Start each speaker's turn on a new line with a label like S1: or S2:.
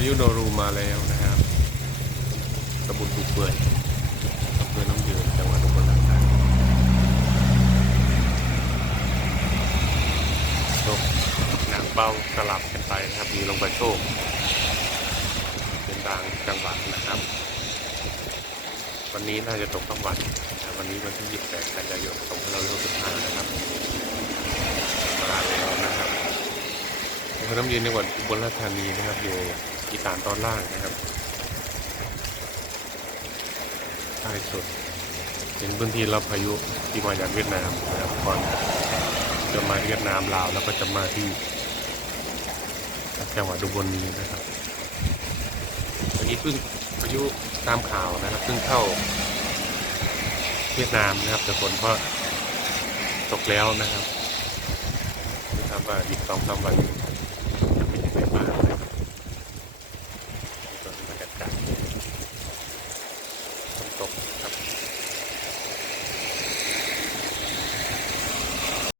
S1: ายุโนรูมาแล้วนะครับตำบลบุกเปื่อยอำเภอน้ำยืนจังหวัดอุบลราชธานีตกหนักเบาสลับกันไปนะครับมีลงปโชคเป็นบางจังหวัดนะครับ วันนี้น่าจะตกทั้งวันนะครับวันนี้วันที่ 28 กันยายน2565นะครับมาแล้วนะครับอำเภอน้ำยืนจังหวัดอุบลราชธานีนะครับอยู่ อีสานตอนล่างนะครับใต้สุดเป็นพื้นที่รับพายุที่มาจากเวียดนามนะครับก่อนจะมาเวียดนามลาวแล้วก็จะมาที่จังหวัดอุบลนี้นะครับวันนี้เพิ่งพายุตามข่าวนะครับเพิ่งเข้าเวียดนามนะครับแต่ฝนก็ตกแล้วนะครับนะครับว่าอีกสองสามวันจะเป็นยังไงบ้างนะครับส่วนบรรยากาศฝน ตกครับ